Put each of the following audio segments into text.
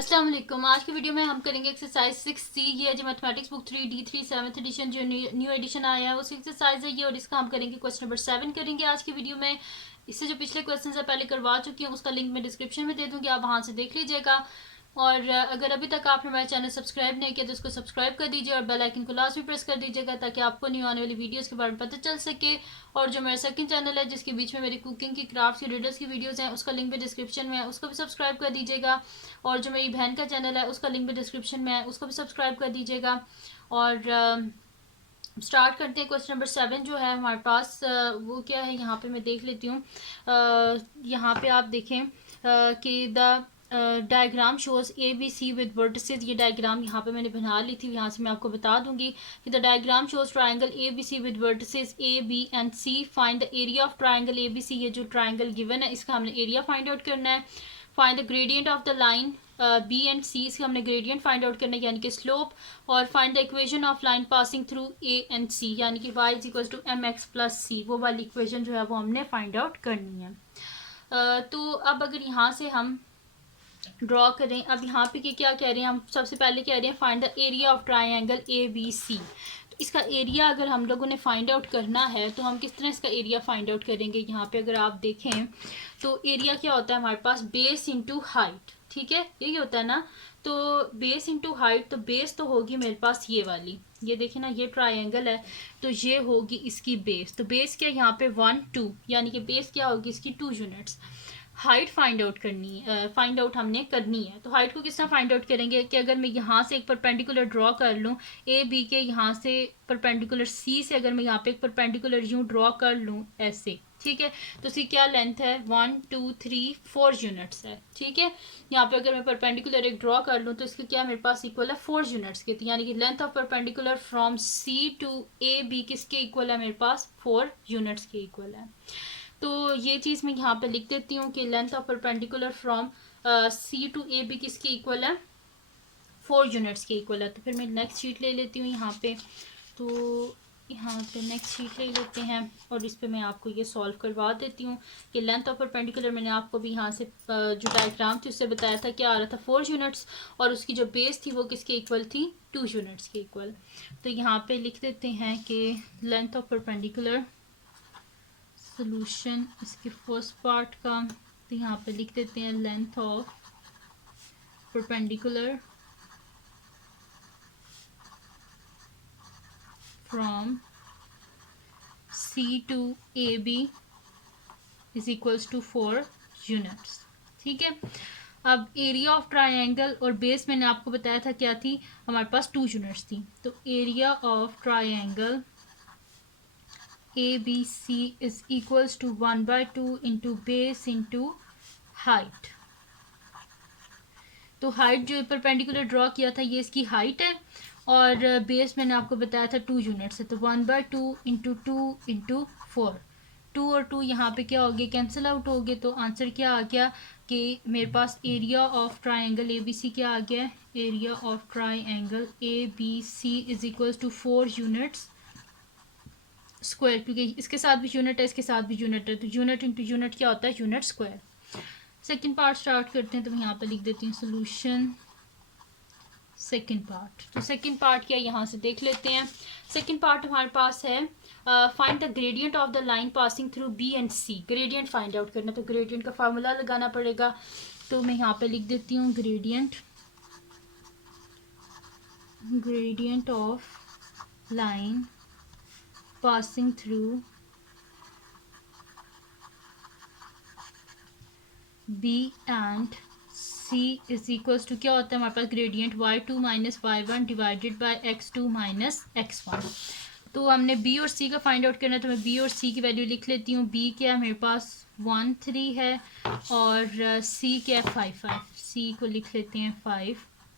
अस्सलाम वालेकुम। आज की वीडियो में हम करेंगे एक्सरसाइज 6C। ये है जो mathematics book 3D3 7th edition जो न्यू एडिशन आया है उसी एक्सरसाइज है ये, और इसका हम करेंगे क्वेश्चन नंबर 7 करेंगे आज की वीडियो में। इससे जो पिछले क्वेश्चन है पहले करवा चुकी हूँ, उसका लिंक मैं डिस्क्रिप्शन में दे दूँगी, आप वहाँ से देख लीजिएगा। और अगर अभी तक आपने हमारे चैनल सब्सक्राइब नहीं किया तो उसको सब्सक्राइब कर दीजिए और बेल आइकन को लास्ट भी प्रेस कर दीजिएगा ताकि आपको न्यू आने वाली वीडियोस के बारे में पता चल सके। और जो मेरा सेकंड चैनल है जिसके बीच में मेरी कुकिंग की, क्राफ्ट की, रिडल्स की वीडियोस हैं, उसका लिंक भी डिस्क्रिप्शन में है, उसको भी सब्सक्राइब कर दीजिएगा। और जो मेरी बहन का चैनल है उसका लिंक भी डिस्क्रिप्शन में है, उसको भी सब्सक्राइब कर दीजिएगा। और स्टार्ट करते हैं। क्वेश्चन नंबर 7 जो है हमारे पास वो क्या है, यहाँ पे मैं देख लेती हूँ। यहाँ पे आप देखें कि the diagram shows A B C with vertices. ये डायग्राम यहाँ पे मैंने बना ली थी, यहाँ से मैं आपको बता दूंगी कि the diagram shows triangle A B C with vertices A B and C. Find the area of triangle A B C. ये जो ट्राइंगल गिवन है इसका हमने एरिया फाइंड आउट करना है। Find the gradient of the line B and C. इसका हमने gradient find out करना है यानी कि स्लोप। और find the equation of line passing through A and C यानी कि y is equal to m x plus c. वो वाली इक्वेशन जो है वो हमने फाइंड आउट करनी है। तो अब अगर यहाँ से हम ड्रॉ करें, अब यहाँ पे क्या कह रहे हैं, हम सबसे पहले कह रहे हैं find the area of triangle A B C. तो इसका एरिया अगर हम लोगों ने फाइंड आउट करना है तो हम किस तरह इसका एरिया फाइंड आउट करेंगे। यहाँ पे अगर आप देखें तो एरिया क्या होता है हमारे पास, बेस इंटू हाइट। ठीक है, यही होता है ना। तो बेस इंटू हाइट, तो बेस तो होगी मेरे पास ये वाली, ये देखिए ना, ये ट्राइंगल है तो ये होगी इसकी बेस। तो बेस क्या यहाँ पे 1 2 यानी कि बेस क्या होगी इसकी 2 यूनिट्स। हाइट फाइंड आउट करनी है, फाइंड आउट हमने करनी है। तो हाइट को किस तरह फाइंड आउट करेंगे कि अगर मैं यहाँ से एक परपेंडिकुलर ड्रॉ कर लूँ ए बी के, यहाँ से परपेंडिकुलर सी से अगर मैं यहाँ पे एक परपेंडिकुलर यूँ ड्रॉ कर लूँ ऐसे, ठीक है, तो इसकी क्या लेंथ है 1 2 3 4 यूनिट्स है। ठीक है, यहाँ पे अगर मैं परपेंडिकुलर एक ड्रॉ कर लूँ तो इसके क्या मेरे पास इक्वल है 4 यूनिट्स के, यानी कि length of perpendicular from C to A B किसके इक्वल है मेरे पास 4 यूनिट्स के इक्वल है। तो ये चीज़ मैं यहाँ पे लिख देती हूँ कि length of perpendicular from C to A B किसके इक्वल है 4 यूनिट्स के इक्वल है। तो फिर मैं नेक्स्ट शीट ले लेती हूँ यहाँ पे। तो यहाँ पे नेक्स्ट शीट ले लेते हैं और इस पे मैं आपको ये सॉल्व करवा देती हूँ कि लेंथ ऑफ परपेंडिकुलर मैंने आपको भी यहाँ से जो डायग्राम थी उससे बताया था क्या आ रहा था 4 यूनिट्स, और उसकी जो बेस थी वो किसके इक्वल थी 2 यूनिट्स के इक्वल। तो यहाँ पे लिख देते हैं कि लेंथ ऑफ परपेंडिकुलर सोल्यूशन इसके फर्स्ट पार्ट का, तो यहाँ पे लिख देते हैं length of perpendicular from C to A B is equals to 4 units. ठीक है, अब एरिया ऑफ ट्राइंगल और बेस मैंने आपको बताया था क्या थी, हमारे पास 2 यूनिट्स थी। तो area of triangle A B C is equals to 1/2 into base into height. तो हाइट जो परपेंडिकुलर ड्रॉ किया था ये इसकी हाइट है, और बेस मैंने आपको बताया था 2 यूनिट्स है। तो 1/2 इंटू 2 इंटू 4, 2 और 2 यहाँ पे क्या हो गया, कैंसिल आउट हो गए। तो आंसर क्या आ गया कि मेरे पास area of triangle A B C क्या आ गया, area of triangle A B C is equal to 4 units square, क्योंकि इसके साथ भी यूनिट है इसके साथ भी यूनिट है, तो यूनिट इंटू यूनिट क्या होता है unit square. Second part start करते हैं, तो मैं यहाँ पे लिख देती हूँ सोल्यूशन सेकेंड पार्ट। तो सेकेंड पार्ट क्या यहाँ से देख लेते हैं। सेकेंड पार्ट हमारे पास है find the gradient of the line passing through B and C. Gradient find out करना, तो ग्रेडियंट का फार्मूला लगाना पड़ेगा। तो मैं यहाँ पे लिख देती हूँ gradient of line passing through B and C is equals to क्या होता है हमारे पास gradient y2 minus y1 divided by x2 minus x1। तो हमने b और c का फाइंड आउट करना है, तो मैं b और c की वैल्यू लिख लेती हूँ। b क्या है मेरे पास 1 3 है और c क्या है 5 5, c को लिख लेते हैं 5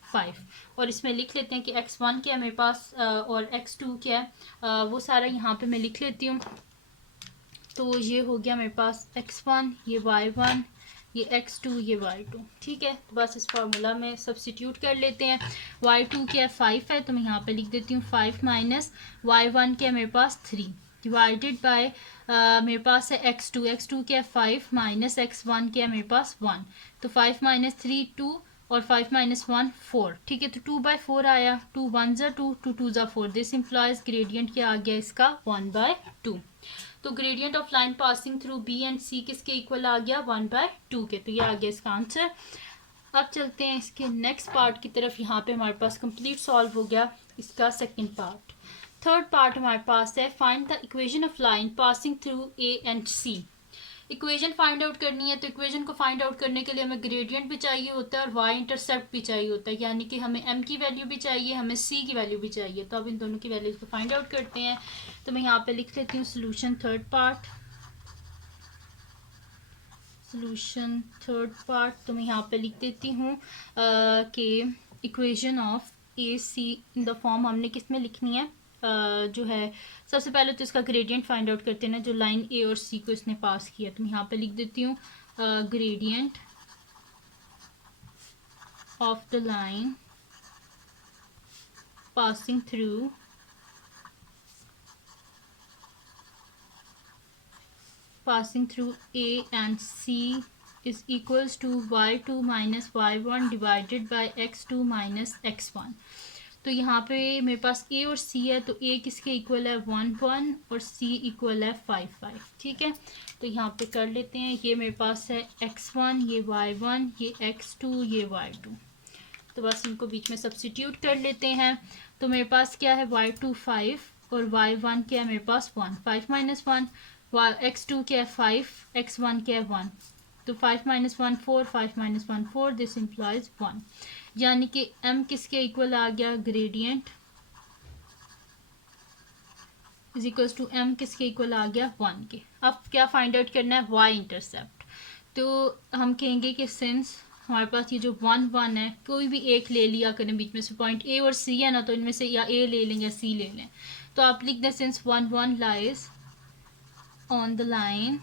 5, और इसमें लिख लेते हैं कि x1 क्या है मेरे पास और x2 क्या है, वो सारा यहाँ पे मैं लिख लेती हूँ। तो ये हो गया मेरे पास x1, ये y1, ये x2, ये y2। ठीक है, तो बस इस फार्मूला में सब्स्टिट्यूट कर लेते हैं। y2 क्या 5 है, तो मैं यहाँ पे लिख देती हूँ 5 माइनस y1 क्या मेरे पास 3 डिवाइडेड बाय मेरे पास है x2 क्या 5 माइनस x1 क्या मेरे पास 1, तो 5 माइनस 3 2 और 5 माइनस 1 4, ठीक है। तो 2/4 आया, 2 1 ज़ा 2, 2 2 ज़ा 4, दिस इम्प्लाइज ग्रेडियंट क्या आ गया इसका 1/2। तो gradient of line passing through B and C किसके इक्वल आ गया 1/2 के। तो ये आ गया इसका आंसर। अब चलते हैं इसके नेक्स्ट पार्ट की तरफ। यहाँ पे हमारे पास कंप्लीट सॉल्व हो गया इसका सेकंड पार्ट। थर्ड पार्ट हमारे पास है find the equation of line passing through A and C. Equation find out करनी है, तो इक्वेशन को फाइंड आउट करने के लिए हमें ग्रेडियंट भी चाहिए होता है और वाई इंटरसेप्ट भी चाहिए होता है, यानी कि हमें एम की वैल्यू भी चाहिए, हमें सी की वैल्यू भी चाहिए। तो अब इन दोनों की वैल्यूज को फाइंड आउट करते हैं। तो मैं यहाँ पे लिख लेती हूँ solution third part. Solution third part तो मैं यहाँ पे लिख देती हूँ कि equation of A C in the form हमने किस में लिखनी है, जो है सबसे पहले तो इसका ग्रेडियंट फाइंड आउट करते हैं ना, जो लाइन ए और सी को इसने पास किया। तो मैं यहाँ पे लिख देती हूँ gradient of the line passing through A and C is equals to y2 minus y1 divided by x2 minus x1। तो यहाँ पे मेरे पास A और C है, तो A किसके इक्वल है 1 1 और C इक्वल है 5 5, ठीक है। तो यहाँ पे कर लेते हैं, ये मेरे पास है x1, ये y1, ये x2, ये y2। तो बस इनको बीच में सब्स्टिट्यूट कर लेते हैं। तो मेरे पास क्या है y2 5 और y1 क्या है मेरे पास 1, 5 माइनस 1, x2 क्या है 5, x1 क्या है 1। तो 5 माइनस 1 4, 5 माइनस 1 4, दिस इम्प्लाइज 1, यानी कि m किसके इक्वल आ गया, gradient is equals to m किसके इक्वल आ गया 1 के। अब क्या फाइंड आउट करना है, y इंटरसेप्ट। तो हम कहेंगे कि सिंस हमारे पास ये जो 1 1 है, कोई भी एक ले लिया करें बीच में से, पॉइंट a और c है ना, तो इनमें से या a ले लें या c ले लें। तो आप लिख दें since 1 1 lies on the line,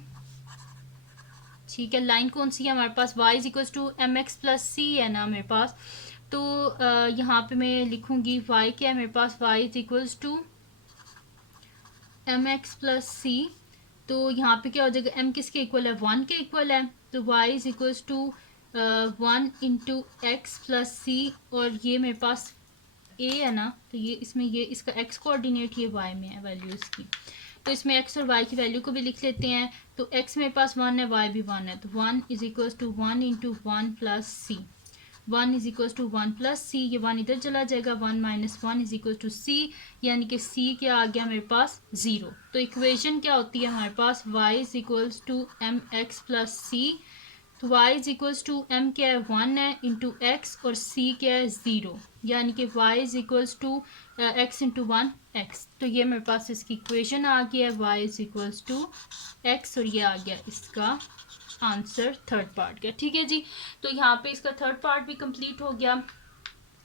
ठीक है। लाइन कौन सी है हमारे पास, y is equals to m x plus c है ना मेरे पास। तो यहाँ पे मैं लिखूंगी y क्या है मेरे पास, y is equals to m x plus c. तो यहाँ पे क्या हो जाएगा, m किसके इक्वल है 1 के इक्वल है, तो y is equals to 1 into x plus c, और ये मेरे पास a है ना, तो ये इसमें ये इसका x कोऑर्डिनेट ये y में है वैल्यू इसकी। तो इसमें x और y की वैल्यू को भी लिख लेते हैं। तो x मेरे पास 1 है, y भी 1 है, तो 1 is equals to 1 into 1 plus c, 1 is equals to 1 plus c, ये 1 इधर चला जाएगा, 1 minus 1 is equals to c, यानी कि c क्या आ गया मेरे पास 0। तो इक्वेशन क्या होती है हमारे पास, y is equals to m x plus c. तो y is equals to m क्या है 1 है इंटू एक्स, और c क्या है 0, यानी कि y is equals to x into 1 x। तो ये मेरे पास इसकी इक्वेशन आ गया है, y is equals to x, और ये आ गया इसका आंसर थर्ड पार्ट का, ठीक है जी। तो यहाँ पे इसका थर्ड पार्ट भी कंप्लीट हो गया।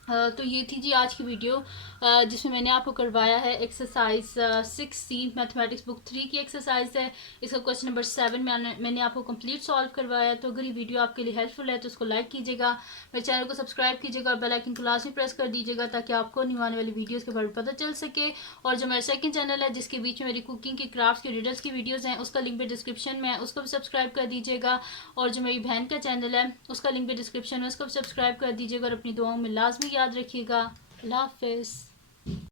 तो ये थी जी आज की वीडियो, जिसमें मैंने आपको करवाया है एक्सरसाइज 6C मैथमेटिक्स बुक 3 की एक्सरसाइज है। इसका क्वेश्चन नंबर 7 मैंने आपको कंप्लीट सॉल्व करवाया। तो अगर ये वीडियो आपके लिए हेल्पफुल है तो उसको लाइक कीजिएगा, मेरे चैनल को सब्सक्राइब कीजिएगा और बेल आइकन को लाजमी प्रेस कर दीजिएगा, ताकि आपको नहीं आने वाली वीडियोज़ के बारे में पता चल सके। और जो मेरा सेकंड चैनल है जिसके बीच में मेरी कुकिंग की, क्राफ्ट की, रिडल्स की वीडियोज़ हैं, उसका लिंक भी डिस्क्रिप्शन में है, उसको भी सब्सक्राइब कर दीजिएगा। और जो मेरी बहन का चैनल है उसका लिंक भी डिस्क्रिप्शन में, उसको भी सब्सक्राइब कर दीजिएगा। और अपनी दुआओं में लाजमी याद रखिएगा। अल्लाह हाफिज़।